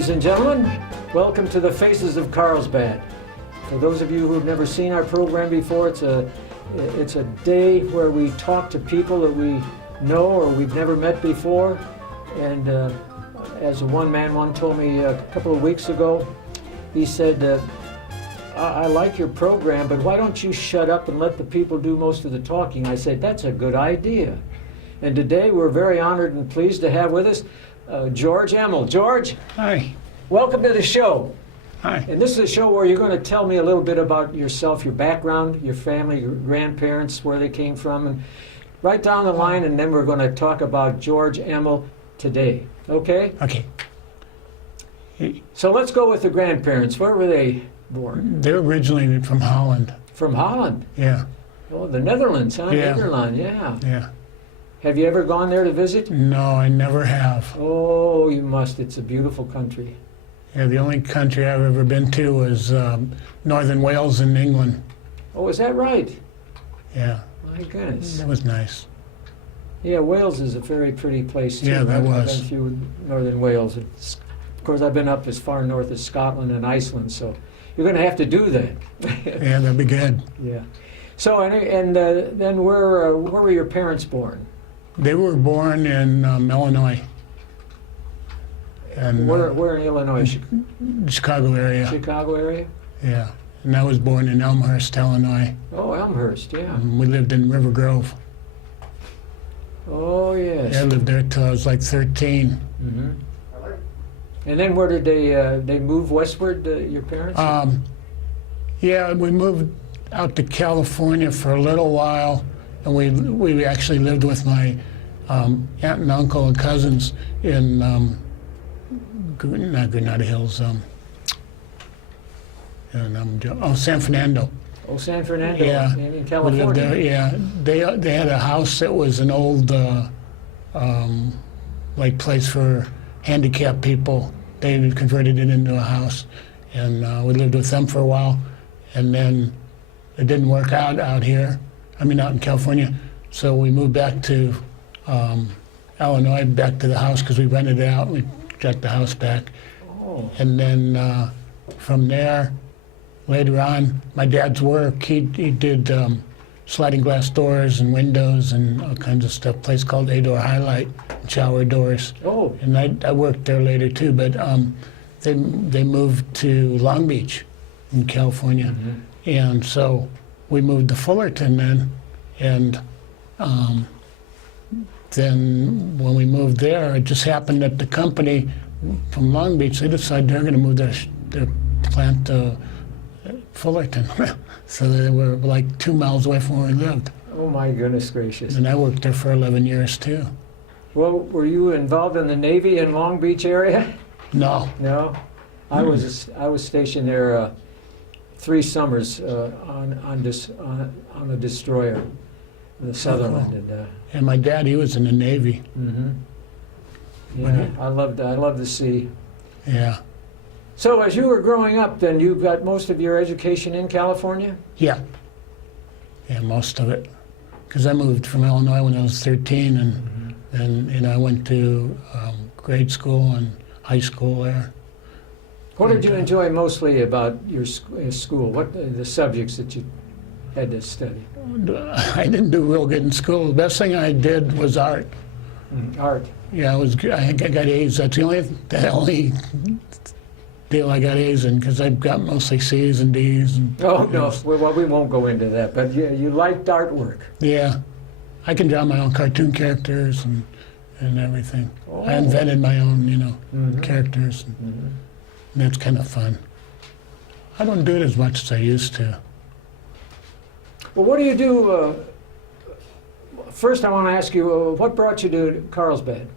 ladies and gentlemen. Welcome to the Faces of Carlsbad. For those of you who have never seen our program before, it's a day where we talk to people that we know or we've never met before. And as one man told me a couple of weeks ago, he said, I like your program, but why don't you shut up and let the people do most of the talking? I said, that's a good idea. And today we're very honored and pleased to have with us George Emmel. George. Hi. Welcome to the show. Hi. And this is a show where you're going to tell me a little bit about yourself, your background, your family, your grandparents, where they came from, and right down the line, and then we're going to talk about George Emmel today. Okay? Okay. So let's go with the grandparents. Where were they born? They're originally from Holland. From Holland? Yeah. Oh, the Netherlands, huh? Yeah. Netherlands, yeah. Yeah. Have you ever gone there to visit? No, I never have. Oh, you must. It's a beautiful country. Yeah, the only country I've ever been to was northern Wales in England. Oh, is that right? Yeah. My goodness. That was nice. Yeah, Wales is a very pretty place, too. Yeah, that was. I've been through northern Wales. Of course, I've been up as far north as Scotland and Iceland, so you're going to have to do that. Yeah, that'd be good. Yeah. So, and then where were your parents born? They were born in Illinois. And Where in Illinois? Chicago area. Chicago area? Yeah. And I was born in Elmhurst, Illinois. Oh, Elmhurst, yeah. And we lived in River Grove. Oh, yes. Yeah, I lived there till I was like 13. Mm-hmm. And then where did they move westward, your parents? Yeah, we moved out to California for a little while, and we actually lived with my aunt and uncle and cousins in not Granada Hills, San Fernando. Oh, San Fernando, Yeah, in California. we lived there. Yeah, they had a house that was an old like place for handicapped people. They had converted it into a house, and we lived with them for a while, and then it didn't work out here. I mean, out in California. So we moved back to Illinois, back to the house because we rented it out. We got the house back. Oh. And then from there, later on, my dad's work, he did sliding glass doors and windows and all kinds of stuff, a place called A-Door Highlight, shower doors. Oh. And I worked there later too, but they moved to Long Beach in California. Mm-hmm. And so we moved to Fullerton then, and then when we moved there, it just happened that the company from Long Beach, they decided they're going to move their plant to Fullerton. So they were like 2 miles away from where we lived. Oh, my goodness gracious. And I worked there for 11 years too. Well, were you involved in the Navy in Long Beach area? No. No? I was stationed there 3 summers on a destroyer, the Sutherland. And my dad, he was in the Navy. Mm-hmm. Yeah, I loved the sea. Yeah. So as you were growing up, then you got most of your education in California? Yeah. Yeah, most of it. Because I moved from Illinois when I was 13, and I went to grade school and high school there. What did you enjoy mostly about your school? What the subjects that you had to study? I didn't do real good in school. The best thing I did was art. Art. Yeah, I got A's. That's the only deal I got A's in, because I've got mostly C's and D's. Oh, no. Well, we won't go into that, but you liked artwork. Yeah. I can draw my own cartoon characters and everything. Oh. I invented my own, characters. And that's kind of fun. I don't do it as much as I used to. Well, what do you do? First, I want to ask you, what brought you to Carlsbad?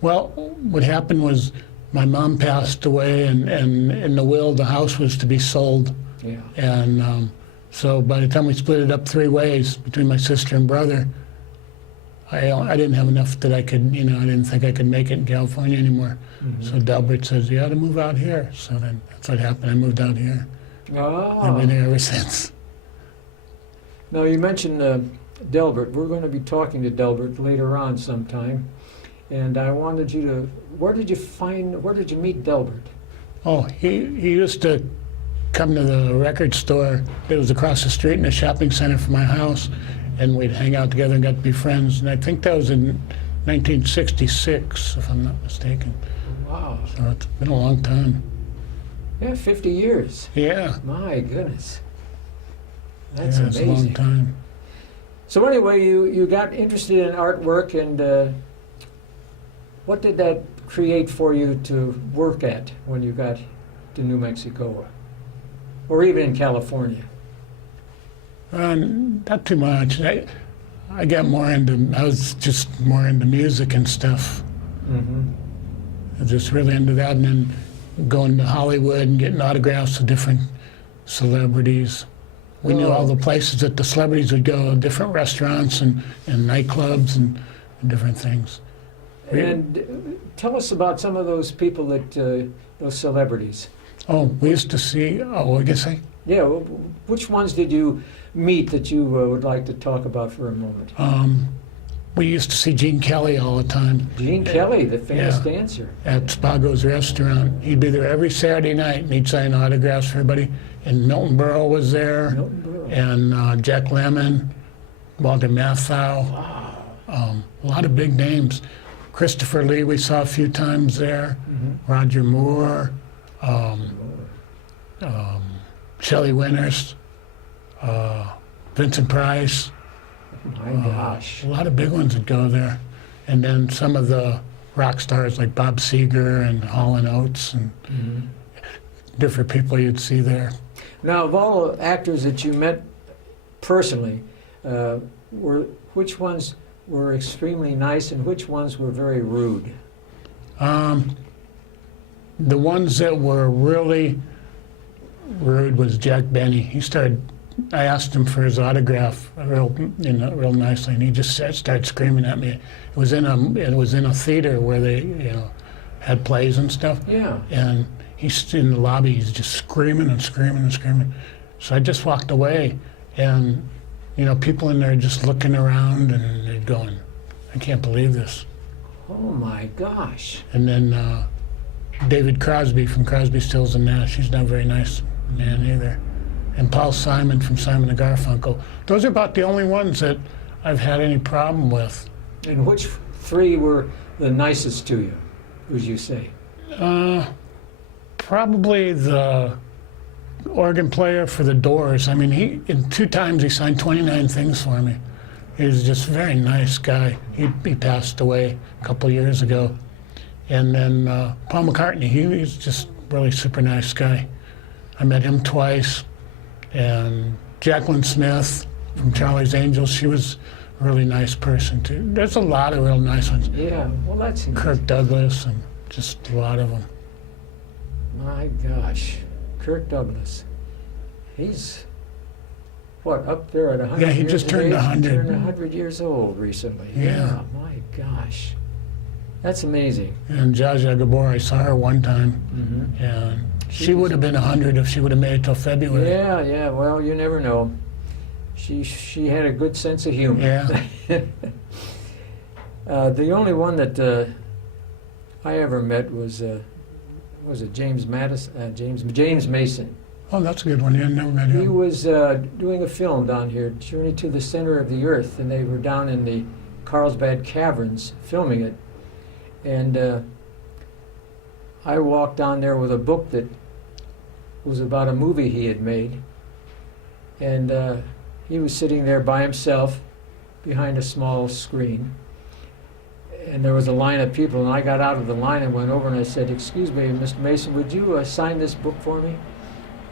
Well, what happened was my mom passed away, and in the will, the house was to be sold. Yeah. And so by the time we split it up 3 ways between my sister and brother, I didn't have enough that I could, I didn't think I could make it in California anymore. Mm-hmm. So Delbert says, you ought to move out here. So then that's what happened. I moved out here. Oh. I've been here ever since. Now, you mentioned Delbert. We're going to be talking to Delbert later on sometime. And I wanted you to, where did you meet Delbert? Oh, he used to come to the record store that was across the street in a shopping center from my house, and we'd hang out together and got to be friends. And I think that was in 1966, if I'm not mistaken. Wow. So it's been a long time. Yeah, 50 years. Yeah. My goodness. That's Yeah, it's a long amazing. time. So anyway, you got interested in artwork, and what did that create for you to work at when you got to New Mexico, or even in California? Not too much. I got more into, I was just more into music and stuff. Mm-hmm. I was just really into that, and then going to Hollywood and getting autographs of different celebrities. We knew all the places that the celebrities would go, different restaurants and nightclubs and different things. And tell us about some of those people that, those celebrities. Oh, we used to see, what did I say? Yeah, which ones did you meet that you would like to talk about for a moment? We used to see Gene Kelly all the time. Gene Kelly, the famous Yeah. dancer. At Spago's restaurant. He'd be there every Saturday night, and he'd sign autographs for everybody. And Milton Berle was there, Milton Berle. and Jack Lemmon, Walter Matthau, Wow. a lot of big names. Christopher Lee we saw a few times there, Mm-hmm. Roger Moore, Shelley Winters, Vincent Price. My gosh. A lot of big ones would go there. And then some of the rock stars like Bob Seger and Hall & Oates and Mm-hmm. different people you'd see there. Now, of all the actors that you met personally, which ones were extremely nice and which ones were very rude? The ones that were really rude was Jack Benny. I asked him for his autograph real nicely, and he just started screaming at me. It was in a theater where they, had plays and stuff. Yeah. And he's in the lobby. He's just screaming and screaming and screaming. So I just walked away, and people in there just looking around and they're going, "I can't believe this." Oh my gosh. And then David Crosby from Crosby, Stills and Nash. He's not a very nice man either. And Paul Simon from Simon and Garfunkel. Those are about the only ones that I've had any problem with. And which three were the nicest to you, would you say? Probably the organ player for the Doors. I mean, in 2 times he signed 29 things for me. He was just a very nice guy. He passed away a couple years ago. And then Paul McCartney, he's just really super nice guy. I met him twice. And Jacqueline Smith from Charlie's Angels, she was a really nice person too. There's a lot of real nice ones. Yeah, well that's nice. Kirk Douglas and just a lot of them. My gosh, Kirk Douglas. He's, what, up there at 100 Yeah, he years just of turned age? 100. Turned 100 years old recently. Yeah. My gosh. That's amazing. And Zsa Zsa Gabor, I saw her one time, Mm-hmm. and she would have been 100 if she would have made it till February. Yeah, well, you never know. She had a good sense of humor. Yeah. The only one that I ever met was it James Mason. Oh, that's a good one. Yeah, I never met He him. was doing a film down here, Journey to the Center of the Earth, and they were down in the Carlsbad Caverns filming it. And I walked down there with a book that was about a movie he had made. And he was sitting there by himself behind a small screen. And there was a line of people, and I got out of the line and went over and I said, "Excuse me, Mr. Mason, would you sign this book for me?"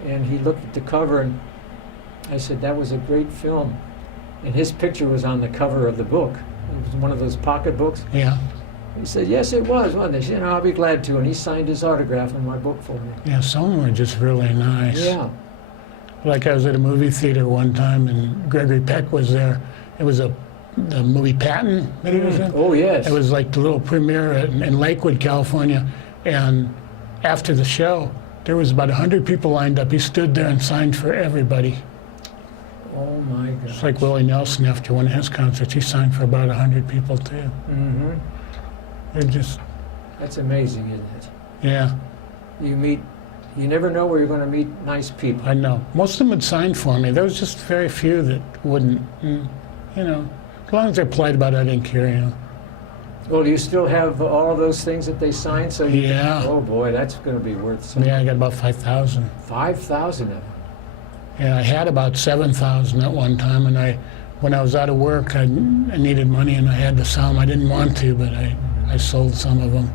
And he looked at the cover, and I said, "That was a great film." And his picture was on the cover of the book. It was one of those pocket books. Yeah. He said, "Yes, it was, wasn't it? I'll be glad to." And he signed his autograph on my book for me. Yeah, some of them were just really nice. Yeah. Like I was at a movie theater one time, and Gregory Peck was there. It was the movie Patton that he was in. Oh, yes. It was like the little premiere in Lakewood, California. And after the show, there was about 100 people lined up. He stood there and signed for everybody. Oh, my God. It's like Willie Nelson after one of his concerts. He signed for about 100 people, too. Mm-hmm. They're just, That's amazing, isn't it? yeah, You never know where you're going to meet nice people. I know. Most of them would sign for me. There was just very few that wouldn't. And, you know, as long as they're polite about it, I didn't care, you know. Well, do you still have all of those things that they signed? So you Yeah. Oh boy, that's going to be worth something. Yeah, I got about 5,000. 5,000 of them. Yeah, I had about 7,000 at one time, and when I was out of work, I needed money, and I had to sell them. I didn't want to, but I sold some of them.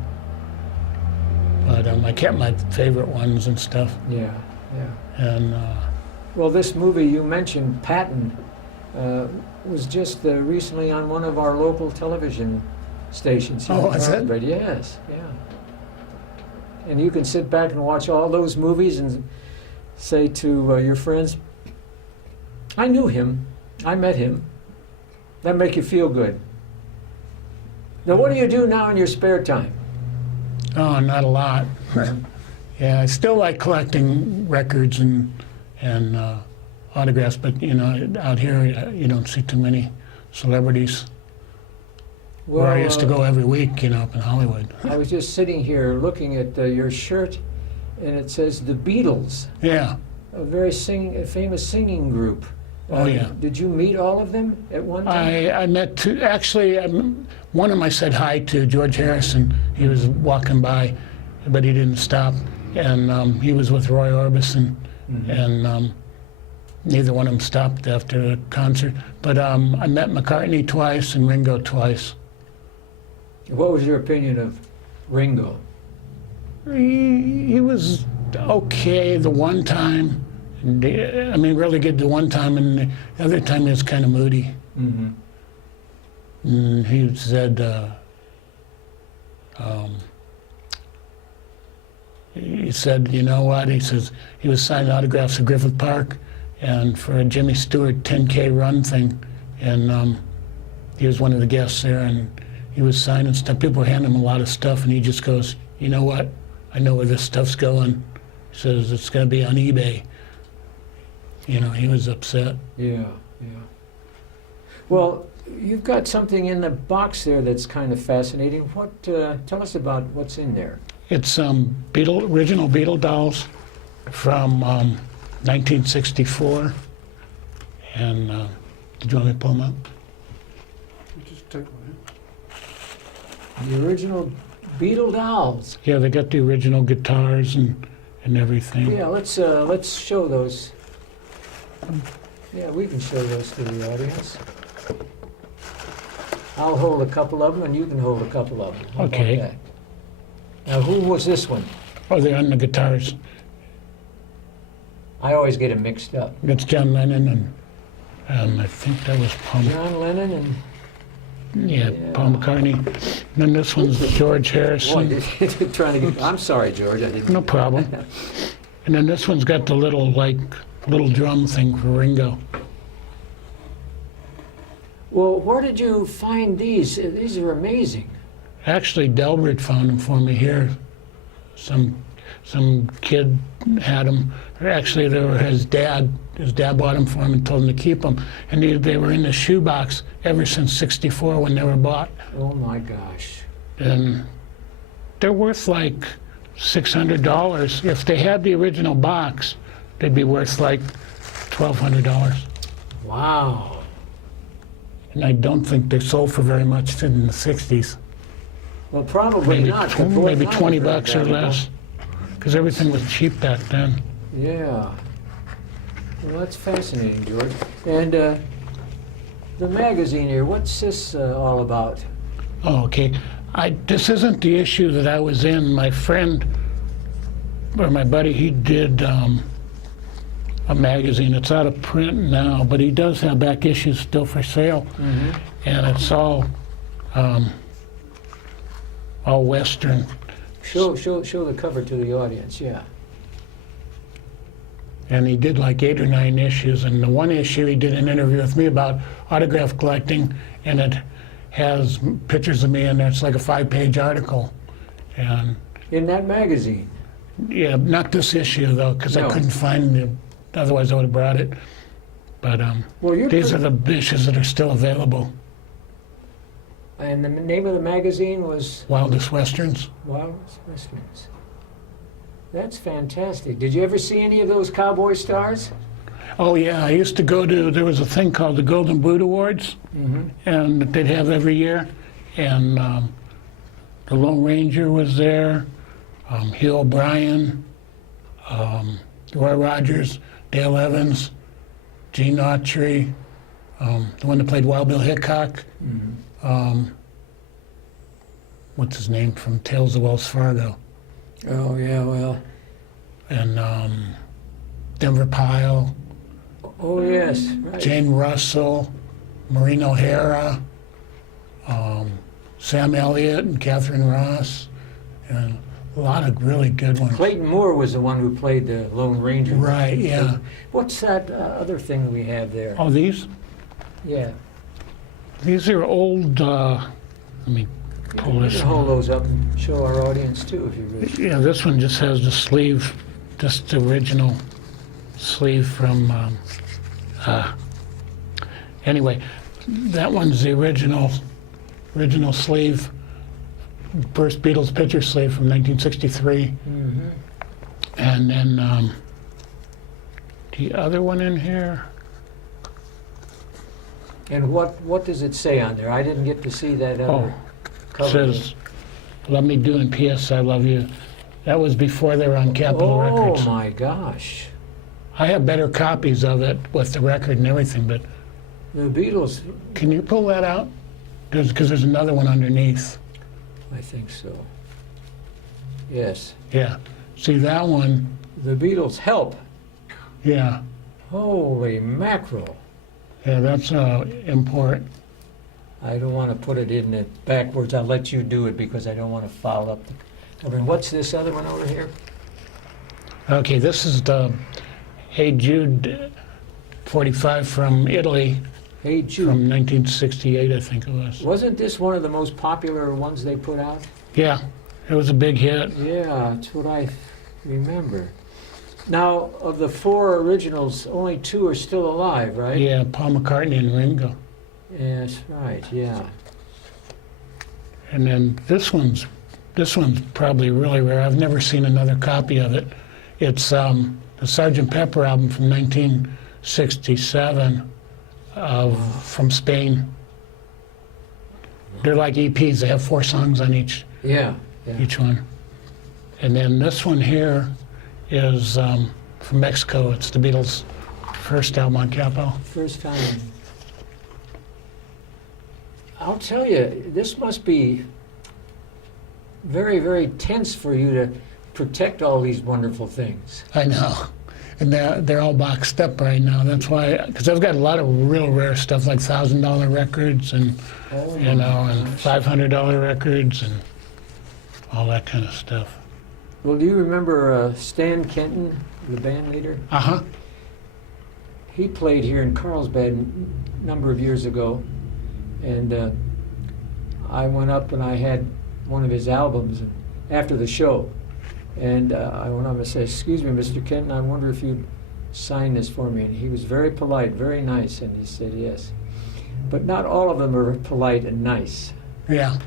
But I kept my favorite ones and stuff. Yeah, yeah. And Well, this movie you mentioned, Patton, was just recently on one of our local television stations. Here Oh, in is it? Carlsbad. Yes, yeah. And you can sit back and watch all those movies and say to your friends, I knew him, I met him. That make you feel good. Now, what do you do now in your spare time? oh, not a lot. Yeah, I still like collecting records and autographs, but you know, out here you don't see too many celebrities. Where I used to go every week, you know, up in Hollywood. I was just sitting here looking at your shirt, and it says the Beatles, Yeah. a very a famous singing group. Oh, yeah. Did you meet all of them at one time? I met two, actually, one of them I said hi to, George Harrison. He was walking by, but he didn't stop. And he was with Roy Orbison, and neither one of them stopped after the concert. But I met McCartney twice and Ringo twice. What was your opinion of Ringo? He was okay the one time. I mean, really good the one time, and the other time he was kind of moody. Mm-hmm. And he said, you know what? He says he was signing autographs at Griffith Park, and for a Jimmy Stewart 10K run thing, and he was one of the guests there, and he was signing stuff. People were handing him a lot of stuff, and he just goes, you know what? I know where this stuff's going. He says it's going to be on eBay. You know, he was upset. Yeah, yeah. Well, you've got something in the box there that's kind of fascinating. What? Tell us about what's in there. It's original Beatle dolls from 1964. And did you want me to pull them up? Just take one. The original Beatle dolls. Yeah, they got the original guitars and everything. Yeah, let's show those. Yeah, we can show those to the audience. I'll hold a couple of them, and you can hold a couple of them. How about Okay. that? Now, who was this one? Oh, they're on the guitars. I always get them mixed up. That's John Lennon and I think that was Paul. John Lennon and Yeah, Yeah. Paul McCartney. And then this one's George Harrison. boy, you're trying to get. I'm sorry, George. I didn't. No problem. And then this one's got the little drum thing for Ringo. Well, where did you find these? These are amazing. Actually, Delbert found them for me here. Some kid had them. Actually, they were his dad. His dad bought them for him and told him to keep them. And they were in the shoebox ever since '64 when they were bought. Oh my gosh. And they're worth like $600. If they had the original box, they'd be worth like $1,200. Wow. And I don't think they sold for very much in the '60s. Well, probably Maybe, not. maybe 20 bucks or less, because everything was cheap back then. Yeah. Well, that's fascinating, George. And the magazine here, what's this all about? Oh, okay. This isn't the issue that I was in. My friend, or my buddy, he did a magazine. It's out of print now, but he does have back issues still for sale. Mm-hmm. And it's all Western. Show the cover to the audience, yeah. And he did like 8 or 9 issues. And the one issue, he did an interview with me about autograph collecting, and it has pictures of me in there. It's like a 5-page article. And In that magazine. yeah, not this issue though, because No. I couldn't find it. Otherwise, I would have brought it. But Well, you're these are pretty- the issues that are still available. And the name of the magazine was Wildest Westerns. Wild Westerns. That's fantastic. Did you ever see any of those cowboy stars? Oh yeah, I used to go to, there was a thing called the Golden Boot Awards, and they'd have every year, and the Lone Ranger was there, Hugh O'Brien, Roy Rogers, Dale Evans, Gene Autry, the one that played Wild Bill Hickok, what's his name from Tales of Wells Fargo, Oh, yeah, well. and Denver Pyle, Oh, yes, right. Jane Russell, Maureen O'Hara, Sam Elliott and Catherine Ross, and a lot of really good ones. Clayton Moore was the one who played the Lone Ranger. Right, yeah. What's that other thing we have there? Oh, these Yeah. are old, let me pull You this can hold one. those up and show our audience too if you wish. Yeah, this one just has the sleeve, just the original sleeve from, anyway, that one's the original sleeve, first Beatles picture sleeve from 1963. And then the other one in here, And what does it say on there? I didn't get to see that other cover. says, "Love me doing P.S. I love you." That was before they were on Capitol Records. Oh my gosh. I have better copies of it with the record and everything, but The Beatles, can you pull that out? Because there's another one underneath. I think so. Yes. Yeah. See that one? The Beatles, Help. Yeah. Holy mackerel. Yeah, that's import. I don't want to put it in it backwards. I'll let you do it because I don't want to foul up the cover. And what's this other one over here? Okay, this is the Hey Jude 45 from Italy Hey Jude. from 1968, I think it was. Wasn't this one of the most popular ones they put out? Yeah, it was a big hit. Yeah, that's what I remember. Now, of the 4 originals, only 2 are still alive, right? Yeah, Paul McCartney and Ringo. Yes, right, yeah. And then this one's probably really rare. I've never seen another copy of it. It's the Sgt. Pepper album from 1967 from Spain. They're like EPs. They have 4 songs on each Yeah. one. And then this one here is from Mexico. It's the Beatles' first album on Capitol. First time. I'll tell you, this must be very, very tense for you to protect all these wonderful things. I know. And they're all boxed up right now. That's why, because I've got a lot of real rare stuff like $1,000 records and Oh, and $500 records and all that kind of stuff. Well, do you remember Stan Kenton, the band leader? Uh-huh. He played here in Carlsbad a number of years ago, and I went up and I had one of his albums after the show, and I went up and said, "Excuse me, Mr. Kenton, I wonder if you'd sign this for me." And he was very polite, very nice, and he said yes. But not all of them are polite and nice. Yeah.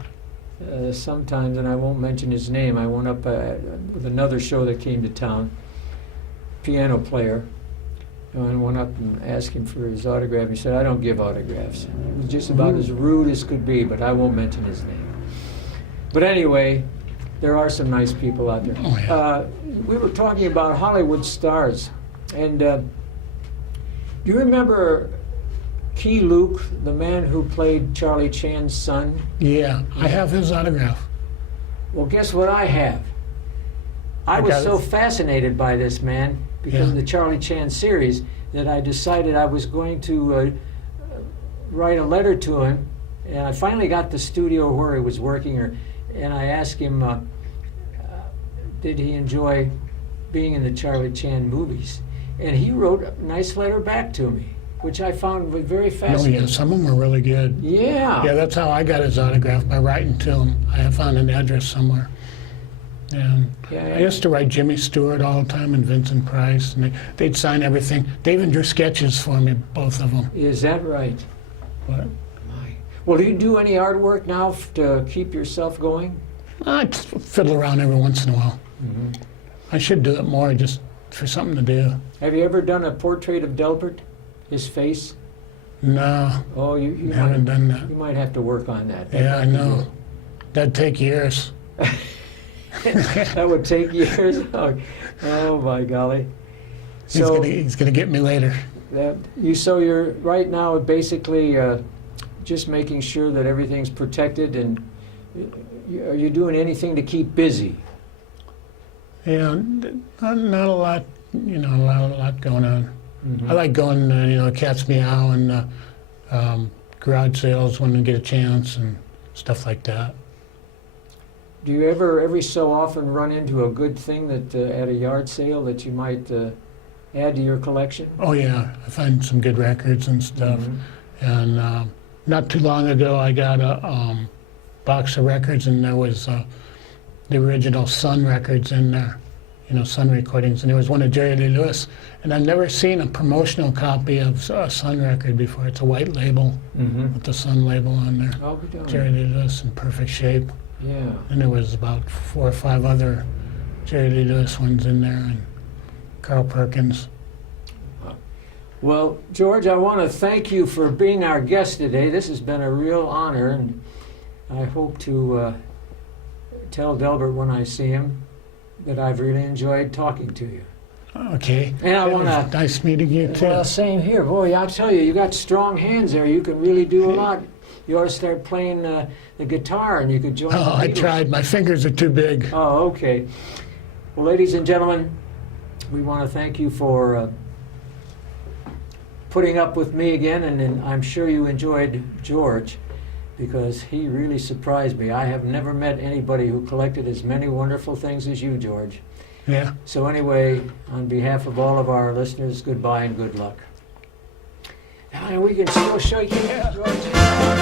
Sometimes, and I won't mention his name, I went up with another show that came to town, piano player, and went up and asked him for his autograph. He said, "I don't give autographs." It was just about as rude as could be, but I won't mention his name. But anyway, there are some nice people out there. Oh, yeah. We were talking about Hollywood stars, and do you remember Key Luke, the man who played Charlie Chan's son? Yeah, I have his autograph. Well, guess what I have? I was got so it. fascinated by this man because Yeah. of the Charlie Chan series that I decided I was going to write a letter to him. And I finally got the studio where he was working, and I asked him, did he enjoy being in the Charlie Chan movies? And he wrote a nice letter back to me, which I found very Oh, fascinating. yeah, some of them were really good. Yeah. Yeah, that's how I got his autograph, by writing to him. I found an address somewhere. And Yeah. I used to write Jimmy Stewart all the time and Vincent Price, and they'd sign everything. They even drew sketches for me, both of them. Is that right? But, My. Well, do you do any artwork now to keep yourself going? I just fiddle around every once in a while. Mm-hmm. I should do it more just for something to do. Have you ever done a portrait of Delbert? His face? No, Oh, you haven't might, done that. you might have to work on that. That Yeah, I might be know. That'd take years. good. That would take years. Oh my golly. So He's gonna get me later. so you're right now basically just making sure that everything's protected, and are you doing anything to keep busy? Yeah, not a lot. You know, a lot going on. Mhm. I like going, Cat's Meow and garage sales when we get a chance and stuff like that. Do you ever, every so often, run into a good thing that at a yard sale that you might add to your collection? Oh yeah, I find some good records and stuff. Mhm. And not too long ago, I got a box of records, and there was the original Sun records in there. Sun recordings, and there was one of Jerry Lee Lewis, and I've never seen a promotional copy of a Sun record before. It's a white label Mm-hmm. with the Sun label on there. I'll be doing Jerry Lee Lewis in perfect shape, Yeah. and there was about 4 or 5 other Jerry Lee Lewis ones in there, and Carl Perkins. Well, George, I want to thank you for being our guest today. This has been a real honor, and I hope to tell Delbert when I see him that I've really enjoyed talking to you. Okay. And I It want was to... nice meeting you too. Well, same here. Boy, I'll tell you, you got strong hands there. You can really do a lot. You ought to start playing the guitar, and you could join the Oh, I Beatles. tried. My fingers are too big. Oh, okay. Well, ladies and gentlemen, we want to thank you for putting up with me again, and I'm sure you enjoyed George, because he really surprised me. I have never met anybody who collected as many wonderful things as you, George. Yeah. So anyway, on behalf of all of our listeners, goodbye and good luck. And we can still shake hands, George.